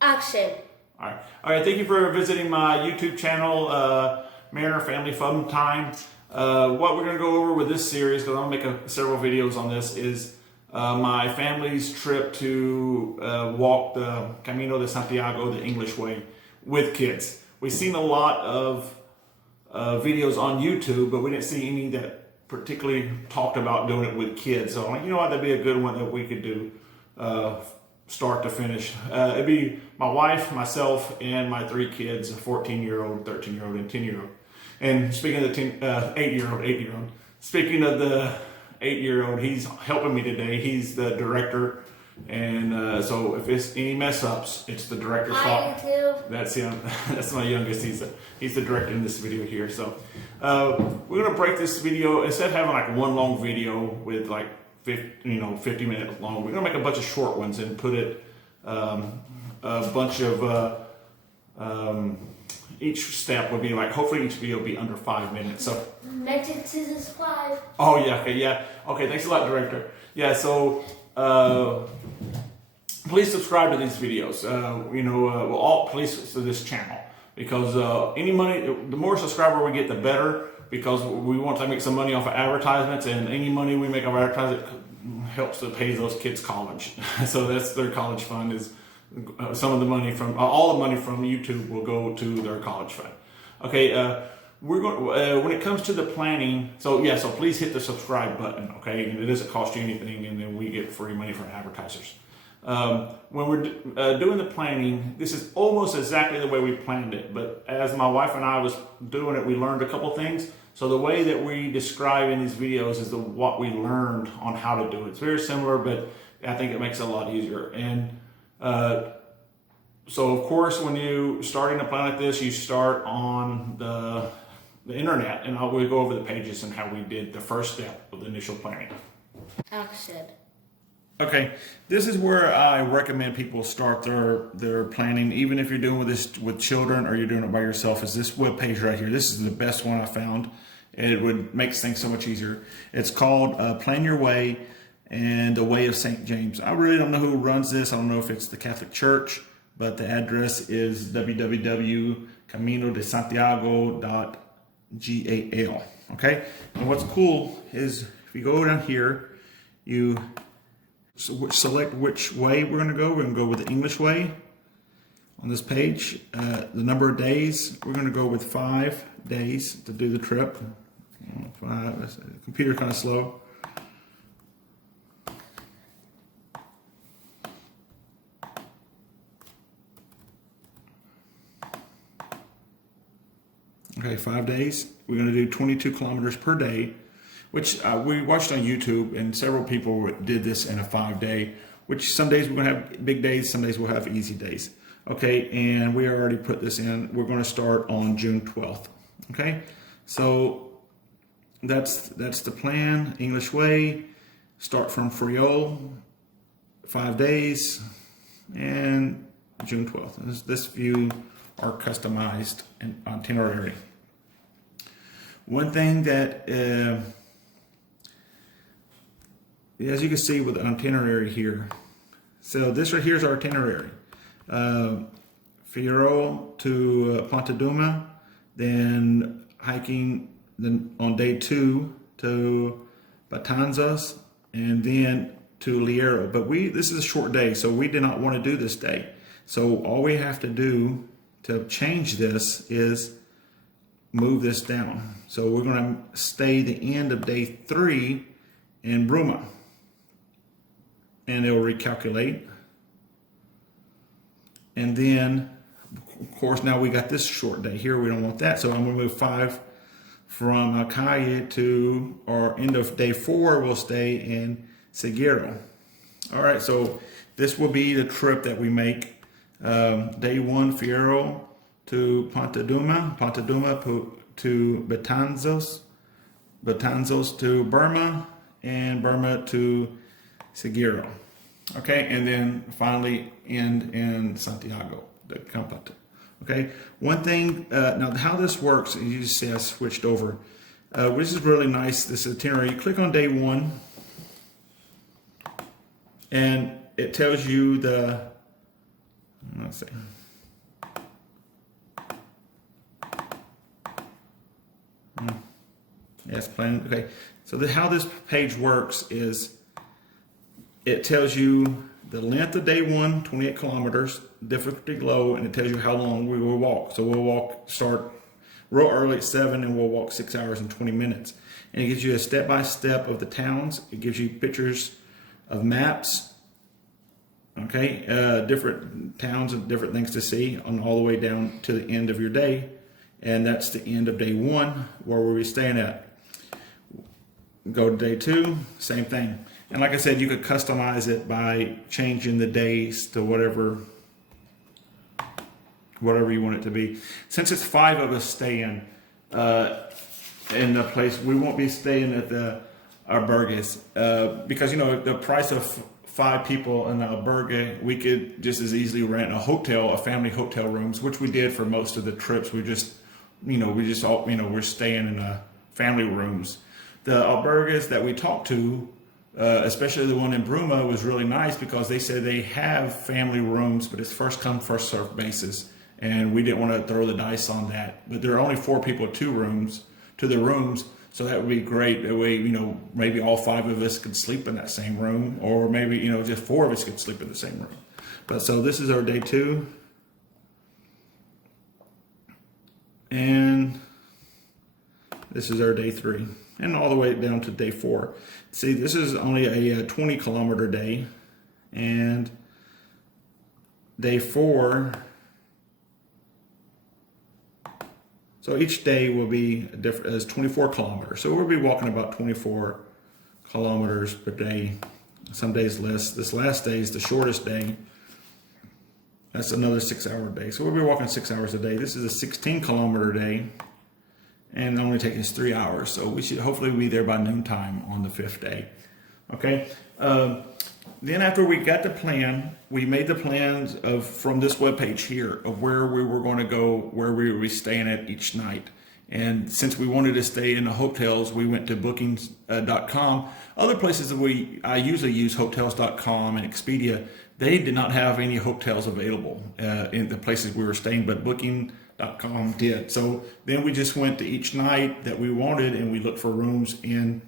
Action. All right. Thank you for visiting my YouTube channel, Mariner Family Fun Time. What we're going to go over with this series, because I'm going to make several videos on this, is my family's trip to walk the Camino de Santiago, the English way, with kids. We've seen a lot of videos on YouTube, but we didn't see any that particularly talked about doing it with kids. So I'm like, you know what, that'd be a good one that we could do start to finish. It'd be my wife, myself, and my three kids, a 14-year-old, 13-year-old, and 10-year-old. And speaking of the 8-year-old, speaking of the 8-year-old, he's helping me today. He's the director. And so if it's any mess ups, it's the director's fault. Hi, YouTube. That's him. That's my youngest. He's the director in this video here. So we're gonna break this video, instead of having like one long video with like 50 minutes long. We're gonna make a bunch of short ones and put it a bunch of each step would be like, hopefully each video will be under 5 minutes. So Make it to subscribe. oh yeah. Okay, thanks a lot, director. Yeah, so please subscribe to these videos. Please to this channel, because any money, the more subscriber we get, the better. Because we want to make some money off of advertisements, and any money we make off advertisements helps to pay those kids college. So that's their college fund. Is some of the money from all the money from YouTube will go to their college fund. Okay, we're going when it comes to the planning. So please hit the subscribe button. Okay, and it doesn't cost you anything, and then we get free money from advertisers. When we're doing the planning, this is almost exactly the way we planned it. But as my wife and I was doing it, we learned a couple things. So the way that we describe in these videos is what we learned on how to do it. It's very similar, but I think it makes it a lot easier. And so of course, when you starting a plan like this, you start on the internet, and we'll go over the pages and how we did the first step of the initial planning. Action. Okay, this is where I recommend people start their planning, even if you're doing this with children or you're doing it by yourself. Is this web page right here? This is the best one I found. It would make things so much easier. It's called Plan Your Way and the Way of St. James. I really don't know who runs this. I don't know if it's the Catholic Church, but the address is www.caminodesantiago.gal. Okay, and what's cool is if you go down here, you select which way we're going to go. We're going to go with the English way on this page. The number of days, we're going to go with 5 days to do the trip. 5. The computer's kind of slow. Okay, 5 days. We're going to do 22 kilometers per day, which we watched on YouTube, and several people did this in a 5-day, which some days we're going to have big days, some days we'll have easy days. Okay, and we already put this in. We're going to start on June 12th. Okay, so that's the plan. English way, start from Friol, 5 days, and June 12th. This view are customized and itinerary. One thing that as you can see with the itinerary here, so this right here is our itinerary. Fierro to Ponteduma, then hiking on day 2 to Batanzas, and then to Liero. But this is a short day, so we did not want to do this day. So all we have to do to change this is move this down. So we're going to stay the end of day 3 in Bruma, and it will recalculate. And then, of course, now we got this short day here. We don't want that, so I'm going to move 5 from Calle to, or end of day 4, we'll stay in Seguero. All right, so this will be the trip that we make. Day 1, Fierro to Ponteduma, Ponteduma to Betanzos, Betanzos to Burma, and Burma to Seguero. Okay, and then finally end in Santiago de Compostela. Okay, one thing, now how this works, you just see I switched over. This is really nice, this itinerary. You click on day 1, and it tells you the Let's see. Yes, plan. Okay. So how this page works is it tells you the length of day 1, 28 kilometers, difficulty low, and it tells you how long we will walk. So we'll start real early at 7 and we'll walk 6 hours and 20 minutes. And it gives you a step-by-step of the towns. It gives you pictures of maps, okay, different towns and different things to see on all the way down to the end of your day. And that's the end of day 1, where we'll be staying at. Go to day 2, same thing. And like I said, you could customize it by changing the days to whatever you want it to be. Since it's 5 of us staying in the place, we won't be staying at the albergues because, you know, the price of 5 people in the albergue, we could just as easily rent a family hotel rooms, which we did for most of the trips. We're staying in family rooms. The albergues that we talked to, especially the one in Bruma, was really nice because they said they have family rooms, but it's first come, first served basis. And we didn't want to throw the dice on that. But there are only 4 people to the rooms. So that would be great. That way, you know, maybe all 5 of us could sleep in that same room, or maybe, you know, just 4 of us could sleep in the same room. But so this is our day 2. And this is our day 3. And all the way down to day 4. See, this is only a 20 kilometer day. And day 4, so each day will be different as 24 kilometers. So we'll be walking about 24 kilometers per day. Some days less. This last day is the shortest day. That's another 6-hour day. So we'll be walking 6 hours a day. This is a 16 kilometer day. And only taking us 3 hours. So we should hopefully be there by noontime on the 5th day. Okay. Then after we got the plan, we made the plans from this webpage here of where we were going to go, where we would be staying at each night. And since we wanted to stay in the hotels, we went to bookings.com. Other places that I usually use, hotels.com and Expedia, they did not have any hotels available in the places we were staying, but booking.com did. So then we just went to each night that we wanted and we looked for rooms in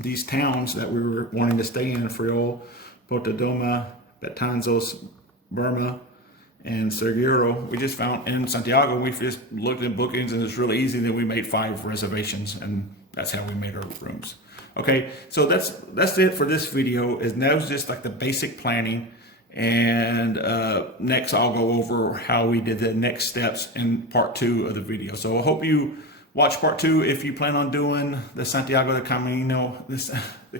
these towns that we were wanting to stay in: Friol, Potadoma, Betanzos, Burma, and Seguro. We just found in Santiago, we just looked at bookings and it's really easy. Then we made 5 reservations and that's how we made our rooms. Okay, so that's it for this video. And that was just like the basic planning. And next I'll go over how we did the next steps in part 2 of the video. So I hope you watch part 2 if you plan on doing the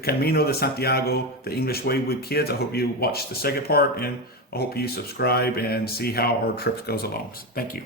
Camino de Santiago, the English way with kids. I hope you watch the second part, and I hope you subscribe and see how our trip goes along. Thank you.